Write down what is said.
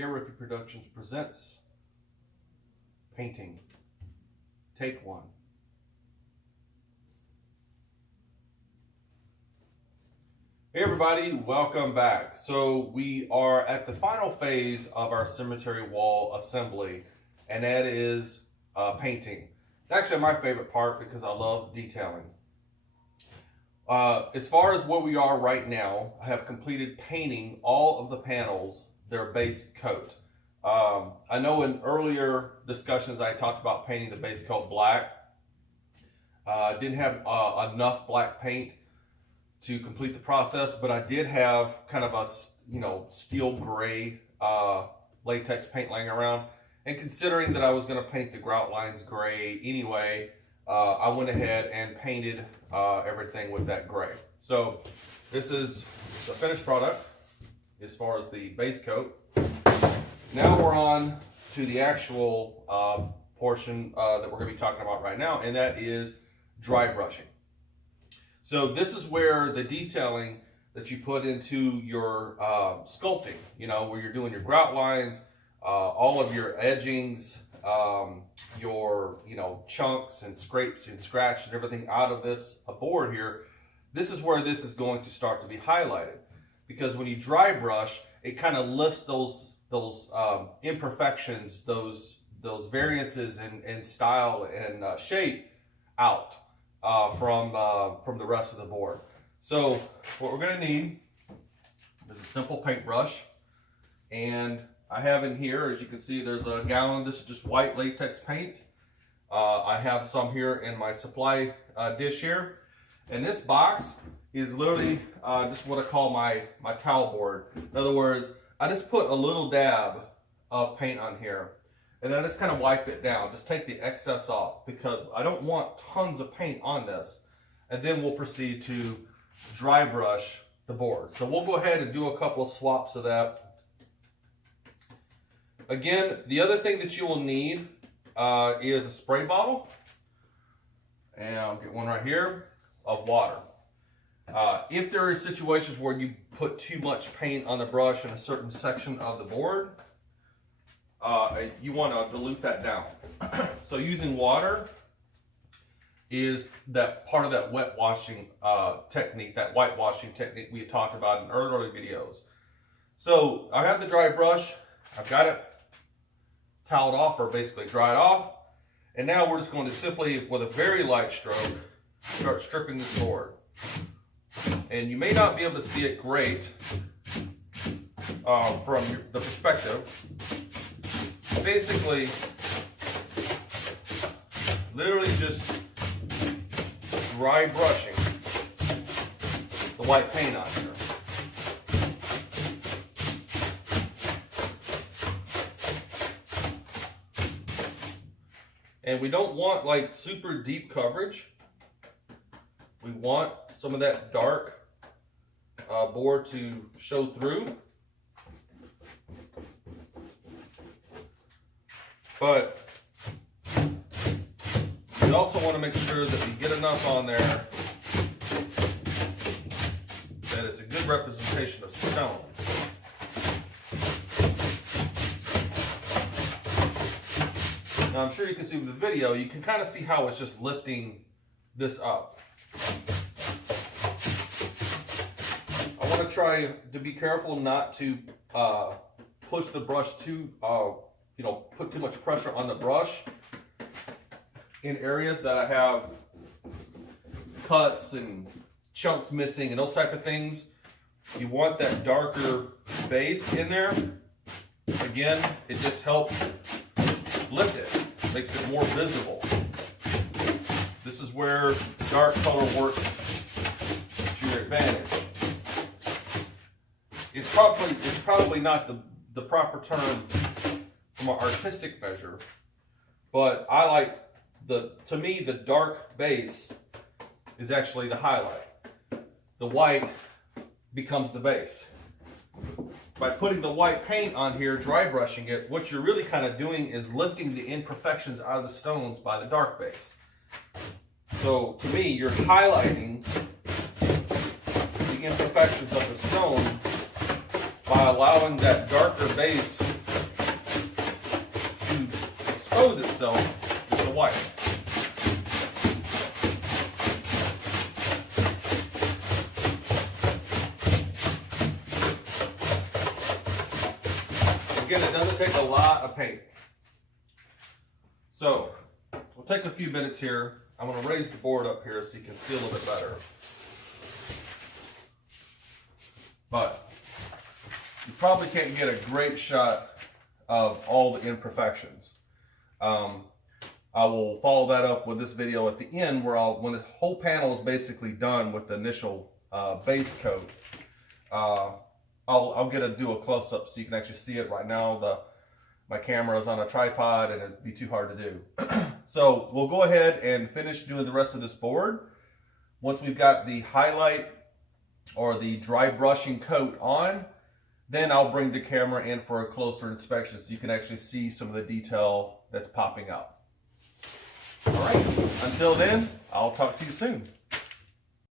Scare Rookie Productions presents Painting, Take One. Hey everybody, welcome back. So we are at the final phase of our cemetery wall assembly, and that is painting. It's actually my favorite part because I love detailing. As far as where we are right now, I have completed painting all of the panels their base coat. I know in earlier discussions I talked about painting the base coat black. Didn't have enough black paint to complete the process, but I did have kind of a steel gray latex paint laying around. And considering that I was going to paint the grout lines gray anyway, I went ahead and painted everything with that gray. So this is the finished product as far as the base coat. Now we're on to the actual portion that we're going to be talking about right now, and that is dry brushing. So this is where the detailing that you put into your sculpting, where you're doing your grout lines, all of your edgings, your chunks and scrapes and scratches and everything out of this board here. This is where this is going to start to be highlighted, because when you dry brush, it kind of lifts those imperfections, those variances in style and shape out from the rest of the board. So what we're going to need is a simple paintbrush, and I have in here, as you can see, there's a gallon. This is just white latex paint. I have some here in my supply dish here, and this box is literally just what I call my towel board. In other words, I just put a little dab of paint on here, and then I just kind of wipe it down. Just take the excess off, because I don't want tons of paint on this. And then we'll proceed to dry brush the board. So we'll go ahead and do a couple of swaps of that. Again, the other thing that you will need is a spray bottle. And I'll get one right here of water. If there are situations where you put too much paint on the brush in a certain section of the board, you want to dilute that down. So using water is that part of that wet washing technique, that whitewashing technique we had talked about in earlier videos. So I have the dry brush, I've got it toweled off, or basically dried off, and now we're just going to simply, with a very light stroke, start stripping this board. And you may not be able to see it great from the perspective. Basically, literally just dry brushing the white paint on here. And we don't want like super deep coverage. We want some of that dark board to show through. But we also want to make sure that we get enough on there that it's a good representation of stone. Now I'm sure you can see with the video, you can kind of see how it's just lifting this up. I want to try to be careful not to push the brush too, put too much pressure on the brush in areas that I have cuts and chunks missing and those type of things. You want that darker base in there. Again, it just helps lift it, makes it more visible. This is where the dark color works to your advantage. It's probably not the proper term from an artistic measure, but I like to me the dark base is actually the highlight. The white becomes the base. By putting the white paint on here, dry brushing it, what you're really kind of doing is lifting the imperfections out of the stones by the dark base. So to me, you're highlighting the imperfections of the stone by allowing that darker base shows itself is the white. Again, it doesn't take a lot of paint. So, we'll take a few minutes here. I'm going to raise the board up here so you can see a little bit better. But you probably can't get a great shot of all the imperfections. I will follow that up with this video at the end where when the whole panel is basically done with the initial base coat, I'll do a close-up so you can actually see it. Right now my camera is on a tripod and it'd be too hard to do. So we'll go ahead and finish doing the rest of this board. Once we've got the highlight or the dry brushing coat on, then I'll bring the camera in for a closer inspection so you can actually see some of the detail that's popping up. All right, until then, I'll talk to you soon.